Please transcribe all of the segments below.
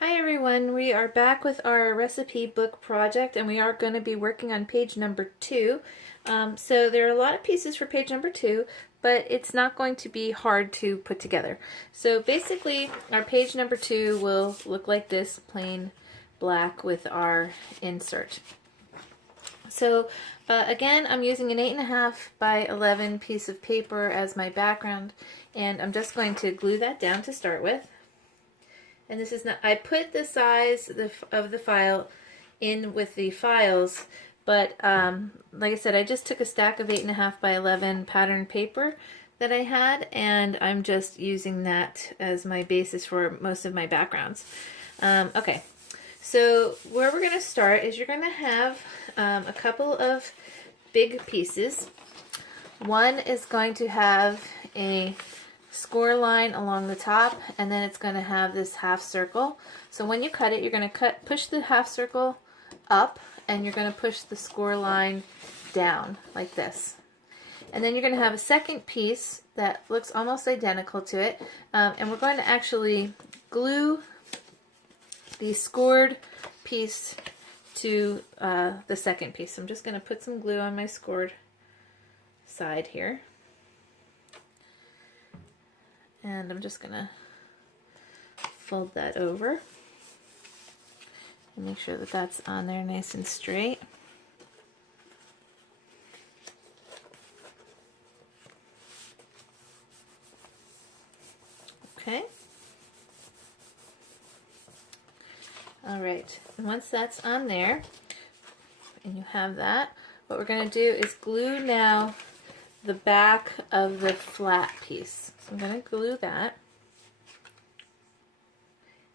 Hi everyone, we are back with our recipe book project and we are going to be working on page number 2. So there are a lot of pieces for page number 2, but it's not going to be hard to put together. So basically our page number 2 will look like this, plain black with our insert. So again, I'm using an 8.5 by 11 piece of paper as my background, and I'm just going to glue that down to start with. And this is not, I put the size of the file in with the files, but like I said, I just took a stack of 8.5 by 11 pattern paper that I had, and I'm just using that as my basis for most of my backgrounds. Okay, so where we're going to start is you're going to have a couple of big pieces. One is going to have a score line along the top, and then it's going to have this half circle. So when you cut it, you're going to push the half circle up, and you're going to push the score line down like this. And then you're going to have a second piece that looks almost identical to it, and we're going to actually glue the scored piece to the second piece. So I'm just going to put some glue on my scored side here. And I'm just going to fold that over and make sure that that's on there nice and straight. Okay. All right, and once that's on there, and you have that, what we're going to do is glue now the back of the flat piece. So I'm going to glue that.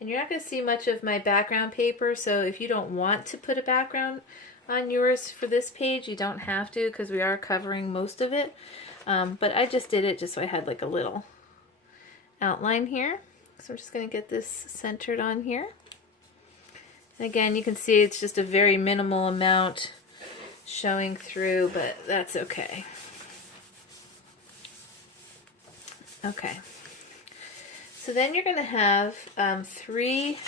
And you're not going to see much of my background paper, so if you don't want to put a background on yours for this page, you don't have to, because we are covering most of it. But I just did it just so I had like a little outline here. So I'm just going to get this centered on here. And again, you can see it's just a very minimal amount showing through, but that's okay. Okay, so then you're going to have 3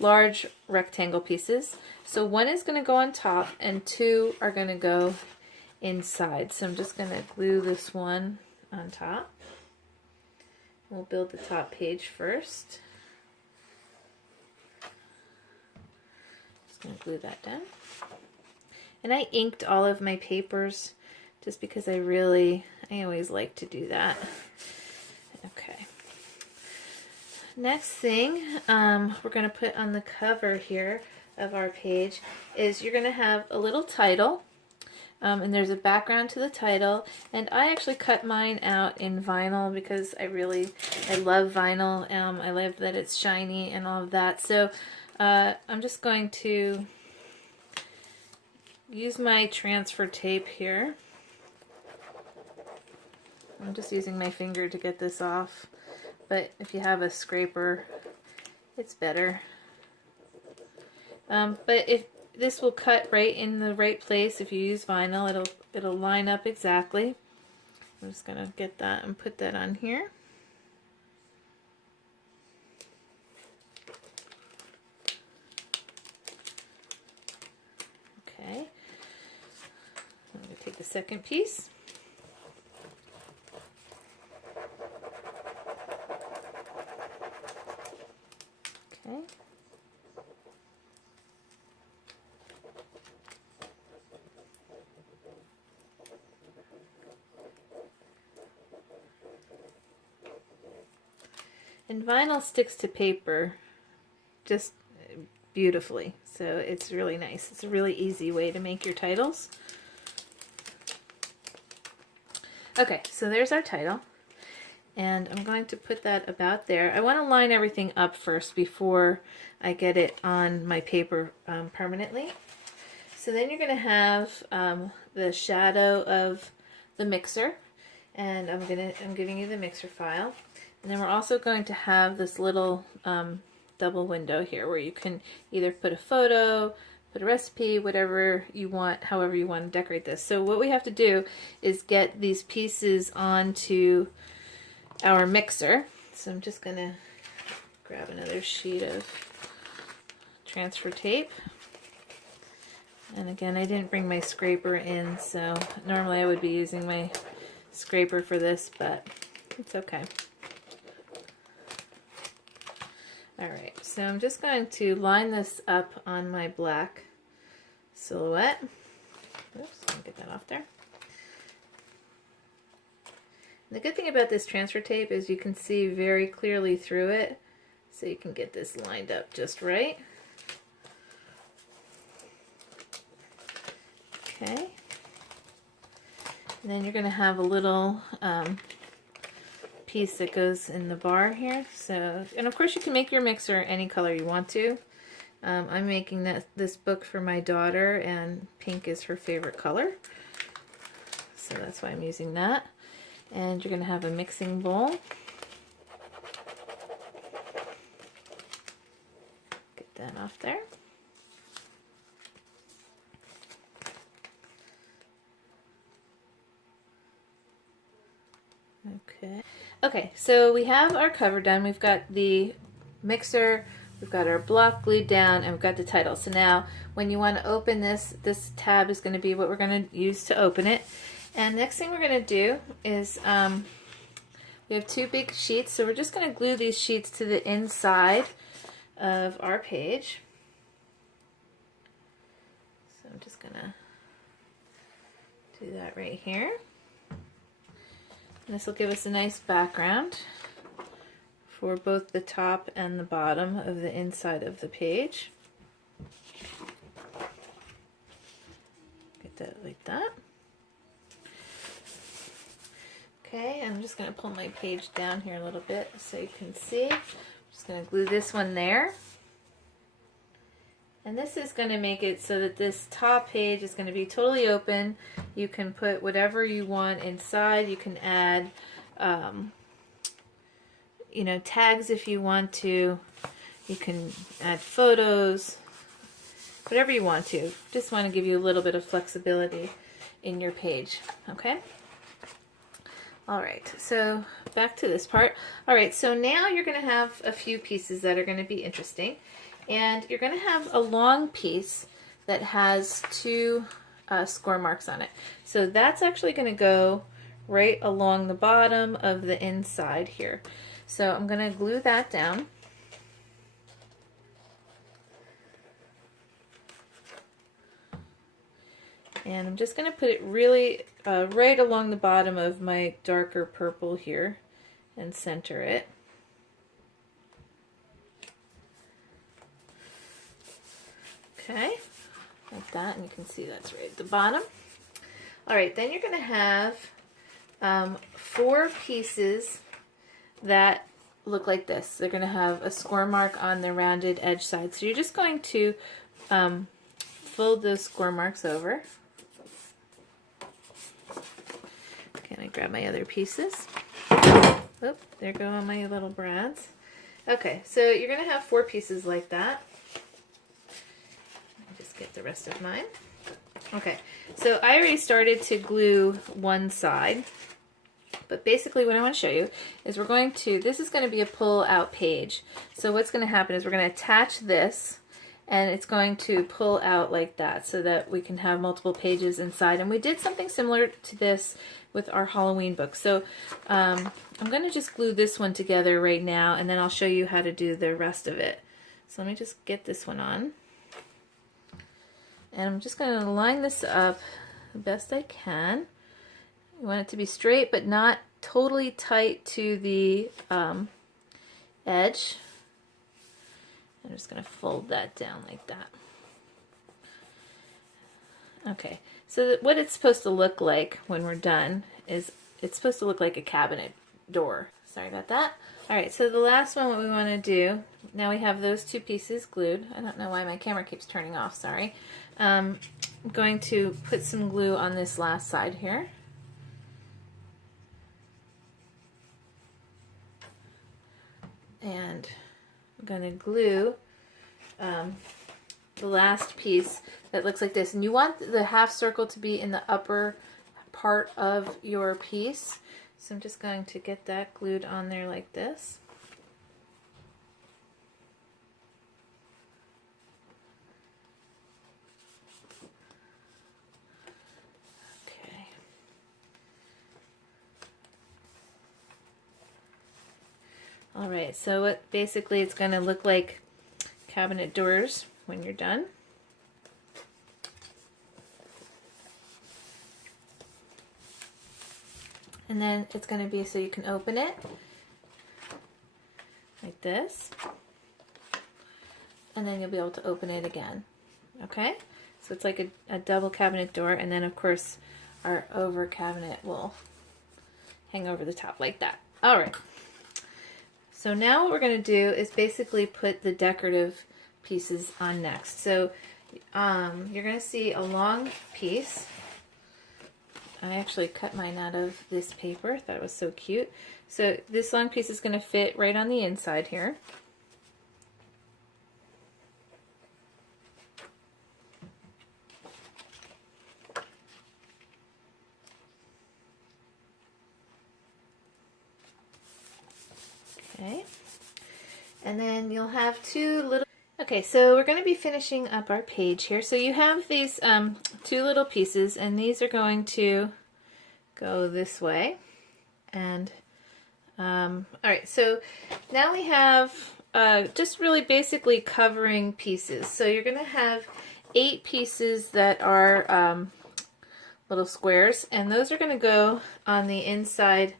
large rectangle pieces. So one is going to go on top and 2 are going to go inside. So I'm just going to glue this one on top. We'll build the top page first. Just going to glue that down. And I inked all of my papers just because I always like to do that. Okay. Next thing we're going to put on the cover here of our page is you're going to have a little title, and there's a background to the title, and I actually cut mine out in vinyl because I love vinyl. I love that it's shiny and all of that. So I'm just going to use my transfer tape here. I'm just using my finger to get this off, but if you have a scraper, it's better. But if this will cut right in the right place, if you use vinyl, it'll line up exactly. I'm just gonna get that and put that on here. Okay. I'm gonna take the second piece. Okay. And vinyl sticks to paper just beautifully, so it's really nice. It's a really easy way to make your titles. Okay, so there's our title. And I'm going to put that about there. I want to line everything up first before I get it on my paper permanently. So then you're going to have the shadow of the mixer, and I'm giving you the mixer file. And then we're also going to have this little double window here where you can either put a photo, put a recipe, whatever you want, however you want to decorate this. So what we have to do is get these pieces onto our mixer. So I'm just going to grab another sheet of transfer tape. And again, I didn't bring my scraper in, so normally I would be using my scraper for this, but it's okay. Alright, so I'm just going to line this up on my black silhouette. Oops, let me get that off there. And the good thing about this transfer tape is you can see very clearly through it, so you can get this lined up just right. Okay. And then you're going to have a little piece that goes in the bar here. So, and of course you can make your mixer any color you want to. I'm making this book for my daughter, and pink is her favorite color. So that's why I'm using that. And you're going to have a mixing bowl. Get that off there. Okay, so we have our cover done. We've got the mixer, we've got our block glued down, and we've got the title. So now when you want to open this tab is going to be what we're going to use to open it. And next thing we're going to do is we have two big sheets, so we're just going to glue these sheets to the inside of our page. So I'm just going to do that right here. This will give us a nice background for both the top and the bottom of the inside of the page. Get that like that. Okay, I'm just going to pull my page down here a little bit so you can see. I'm just going to glue this one there. And this is going to make it so that this top page is going to be totally open. You can put whatever you want inside. You can add, you know, tags if you want to. You can add photos, whatever you want to. Just want to give you a little bit of flexibility in your page, okay? All right, so back to this part. All right, so now you're going to have a few pieces that are going to be interesting. And you're going to have a long piece that has two score marks on it. So that's actually going to go right along the bottom of the inside here. So I'm going to glue that down. And I'm just going to put it really right along the bottom of my darker purple here and center it. Okay, like that, and you can see that's right at the bottom. All right, then you're going to have 4 pieces that look like this. They're going to have a score mark on the rounded edge side. So you're just going to fold those score marks over. Can I grab my other pieces? Oop, there go all my little brads. Okay, so you're going to have 4 pieces like that. Get the rest of mine. Okay, so I already started to glue one side, but basically what I want to show you is we're going to, this is going to be a pull out page. So what's going to happen is we're going to attach this, and it's going to pull out like that so that we can have multiple pages inside. And we did something similar to this with our Halloween book. So I'm going to just glue this one together right now, and then I'll show you how to do the rest of it. So let me just get this one on. And I'm just going to line this up the best I can. You want it to be straight, but not totally tight to the edge. I'm just going to fold that down like that. Okay, so what it's supposed to look like when we're done is it's supposed to look like a cabinet door. Sorry about that. All right, so the last one, what we want to do, now we have those 2 pieces glued. I don't know why my camera keeps turning off, sorry. I'm going to put some glue on this last side here. And I'm going to glue the last piece that looks like this. And you want the half circle to be in the upper part of your piece. So I'm just going to get that glued on there like this. Alright, so basically it's going to look like cabinet doors when you're done. And then it's going to be so you can open it like this. And then you'll be able to open it again. Okay? So it's like a double cabinet door, and then of course our over cabinet will hang over the top like that. Alright. So now what we're going to do is basically put the decorative pieces on next. So you're going to see a long piece. I actually cut mine out of this paper. I thought it was so cute. So this long piece is going to fit right on the inside here. Okay. And then you'll have two little... Okay, so we're going to be finishing up our page here. So you have these two little pieces, and these are going to go this way. And alright, so now we have just really basically covering pieces. So you're going to have 8 pieces that are little squares, and those are going to go on the inside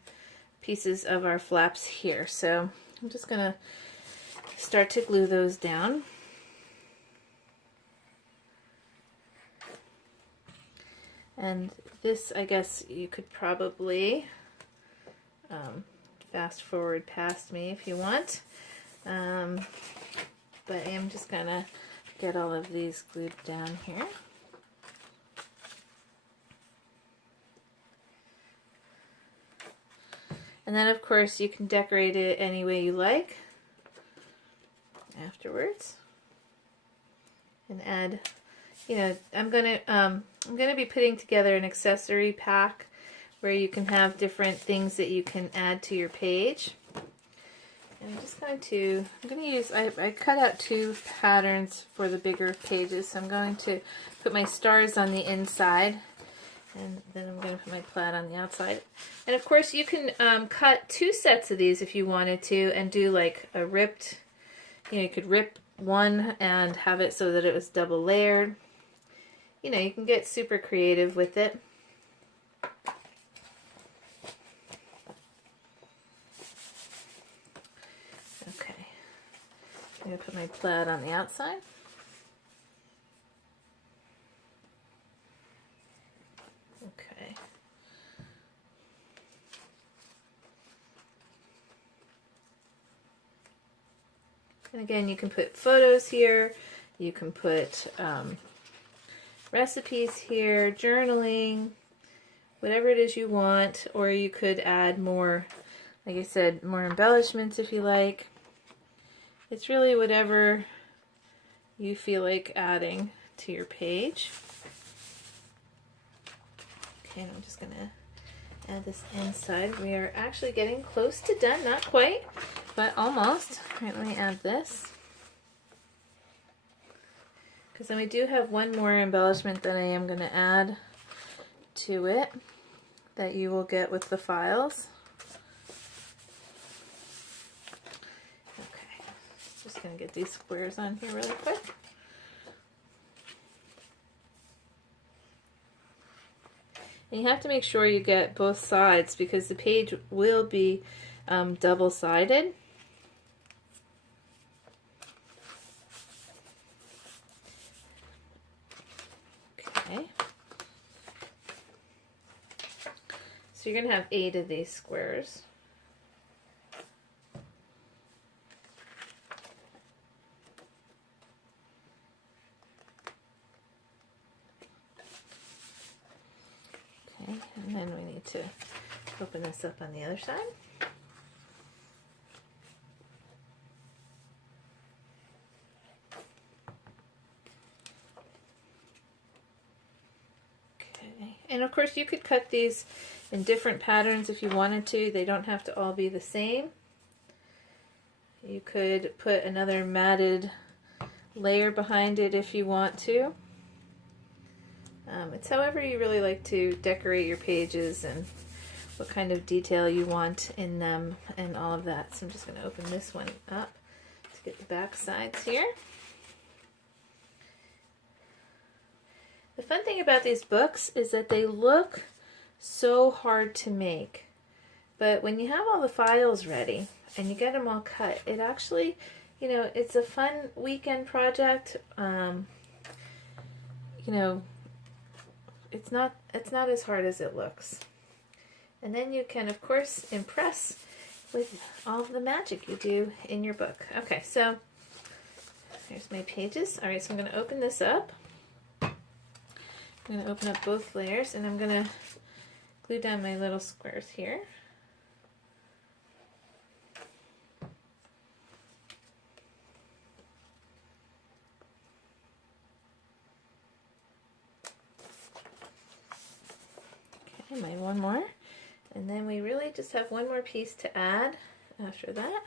pieces of our flaps here. So I'm just going to start to glue those down. And this, I guess you could probably fast forward past me if you want. But I'm just going to get all of these glued down here. And then of course you can decorate it any way you like afterwards. And add, you know, I'm gonna be putting together an accessory pack where you can have different things that you can add to your page. And I'm just going to, use, I cut out 2 patterns for the bigger pages, so I'm going to put my stars on the inside, and then I'm going to put my plaid on the outside. And of course you can cut 2 sets of these if you wanted to, and do like a ripped, you know, you could rip one and have it so that it was double layered. You know, you can get super creative with it. Okay, I'm going to put my plaid on the outside. Okay. And again, you can put photos here, you can put recipes here, journaling, whatever it is you want, or you could add more, like I said, more embellishments if you like. It's really whatever you feel like adding to your page. Okay, and I'm just going to add this inside. We are actually getting close to done, not quite, but almost. All right, let me add this. Because then we do have one more embellishment that I am going to add to it that you will get with the files. Okay, just going to get these squares on here really quick. And you have to make sure you get both sides because the page will be double-sided. Okay. So you're going to have 8 of these squares. Okay, and then we need to open this up on the other side. Okay, and of course you could cut these in different patterns if you wanted to. They don't have to all be the same. You could put another matted layer behind it if you want to. It's however you really like to decorate your pages and what kind of detail you want in them and all of that. So I'm just going to open this one up to get the back sides here. The fun thing about these books is that they look so hard to make, but when you have all the files ready and you get them all cut, it actually, you know, it's a fun weekend project. You know, it's not as hard as it looks. And then you can, of course, impress with all of the magic you do in your book. Okay, so here's my pages. All right, so I'm going to open this up. I'm going to open up both layers, and I'm going to glue down my little squares here. Okay, my one more. And then we really just have one more piece to add after that.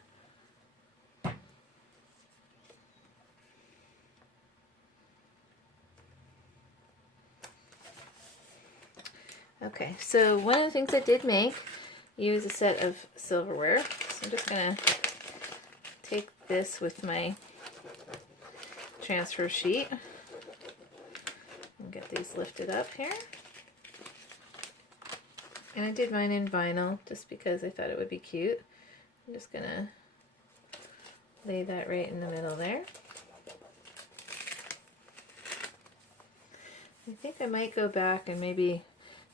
Okay, so one of the things I did make, use a set of silverware. So I'm just going to take this with my transfer sheet and get these lifted up here. And I did mine in vinyl just because I thought it would be cute. I'm just going to lay that right in the middle there. I think I might go back and maybe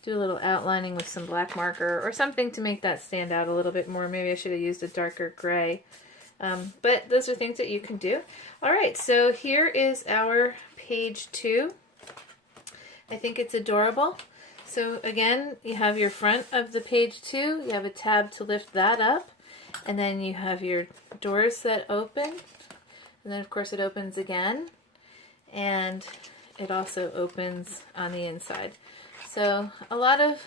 do a little outlining with some black marker or something to make that stand out a little bit more. Maybe I should have used a darker gray. But those are things that you can do. All right, so here is our page 2. I think it's adorable. So again, you have your front of the page 2, you have a tab to lift that up, and then you have your doors that open, and then of course it opens again, and it also opens on the inside. So a lot of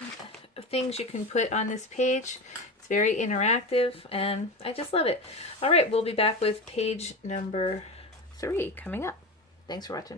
things you can put on this page. It's very interactive, and I just love it. All right, we'll be back with page number 3 coming up. Thanks for watching.